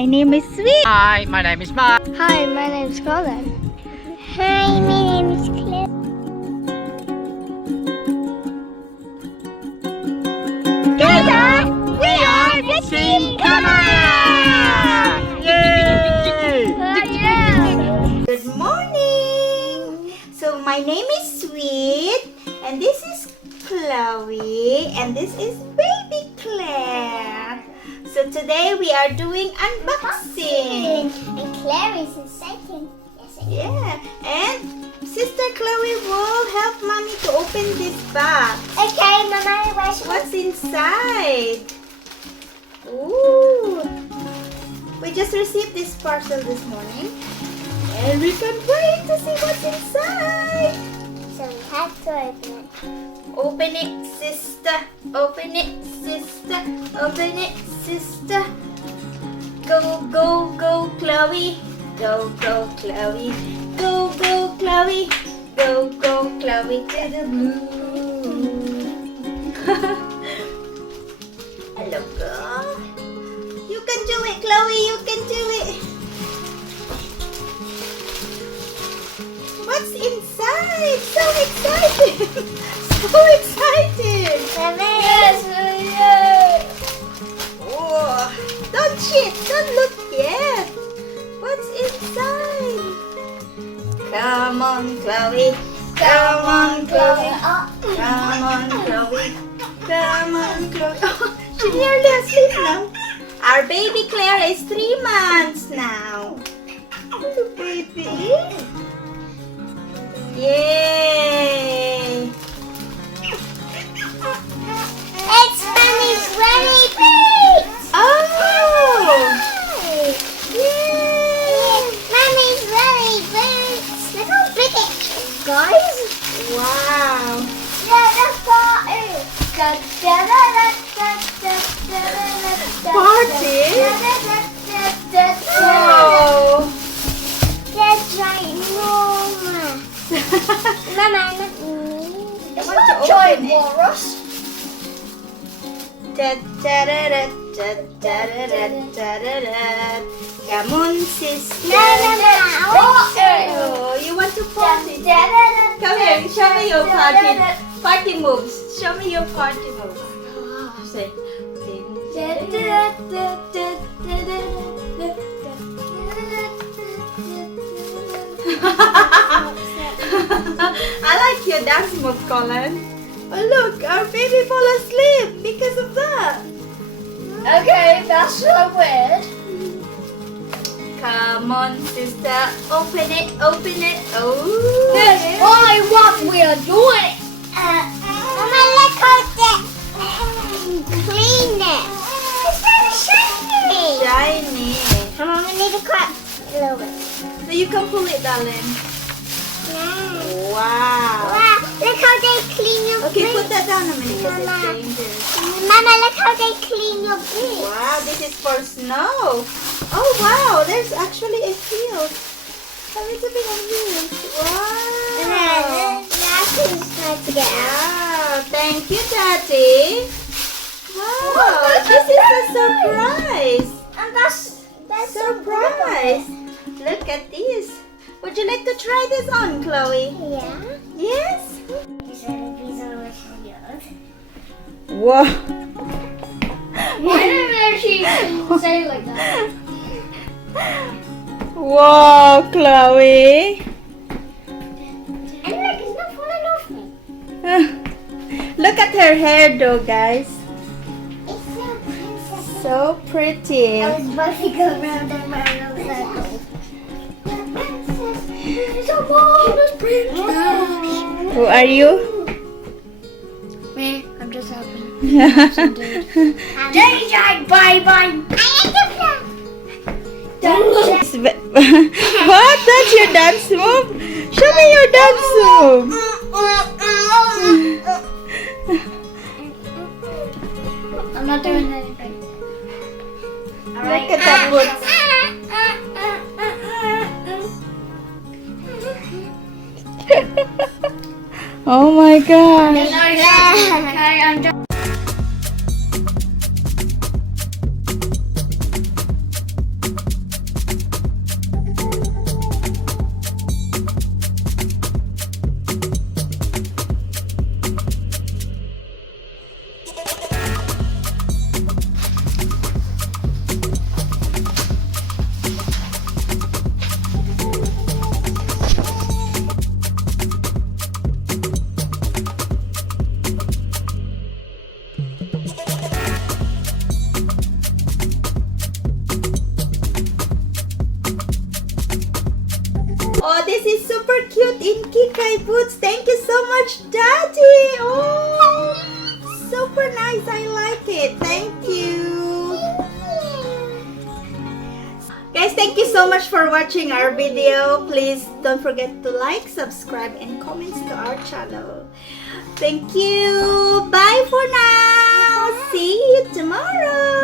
My name is Sweet. Hi, my name is Mark. Hi, my name is Colin. Hi, my name is Claire. Together, we are the Team Kikay! Yay! Good morning! So my name is Sweet, and this is Chloe, and this is baby Claire. So today we are doing unboxing. And Claire is exciting. Yeah, and Sister Chloe will help Mommy to open this box. Okay, Mama, What's inside? Ooh! We just received this parcel this morning, and we can't wait to see what's inside. So we have to open it. Open it, sister. Open it, sister. Open it, sister. Go, go, go, Chloe. Go, go, Chloe. Go, go, Chloe. Go, go, Chloe to the moon. Hello, girl. You can do it, Chloe. You can do it. What's inside? So excited. So excited. Yes. Oh, don't cheat. Don't look yet. What's inside? Come on, Chloe. Come on, Chloe. Come on, Chloe. Come on, Chloe. Oh, she's nearly asleep now. Our baby Claire is 3 months now. Hello, baby. Yay! It's Mommy's runny feet. Oh! Mommy's runny feet. Look how big it is, guys. Wow! Yeah, that's party. Party? Oh! That's ginormous. Mama, not me. I want to open it. Walrus. Come on, sister. No, I want to. Oh, you want to party? Come here, show me your party moves. Show me your party moves. Say. I like your dance move, Colin. Oh look, our baby fall asleep because of that. Okay, that's so weird. Come on, sister. Open it, open it. Oh. Only what we are doing. Mama, look how clean it. It's very shiny. Shiny. Mama, we need to crack a little bit. So you can pull it, darling. Wow. Wow. Look how they clean your Okay, bricks. put that down a minute because Mama. it's dangerous. Mama, look how they clean your bricks. Wow, this is for snow. Oh wow, there's actually a field. A little bit of field. Wow. That's try to get out. Wow, thank you, Daddy. Wow, this is a surprise. And that's Surprise. Look at this. Would you like to try this on, Chloe? Yeah. Yes? These are yours. Whoa. Why didn't she say it like that? Whoa, Chloe. And look, it's not falling off me. Look at her hair though, guys. It's so princess. So pretty. I was about to go round and round in a circle. It's a bonus princess. Who are you? Me, I'm just helping. DJ, bye-bye. I am the What? That's your dance move? Show me your dance move. I'm not doing anything. Look at that foot. Oh my gosh. Okay, I'm done. cute in Kikay boots. Thank you so much, Daddy. Oh, super nice. I like it. Thank you. Guys, thank you so much for watching our video. Please don't forget to like, subscribe, and comments to our channel. Thank you. Bye for now. See you tomorrow.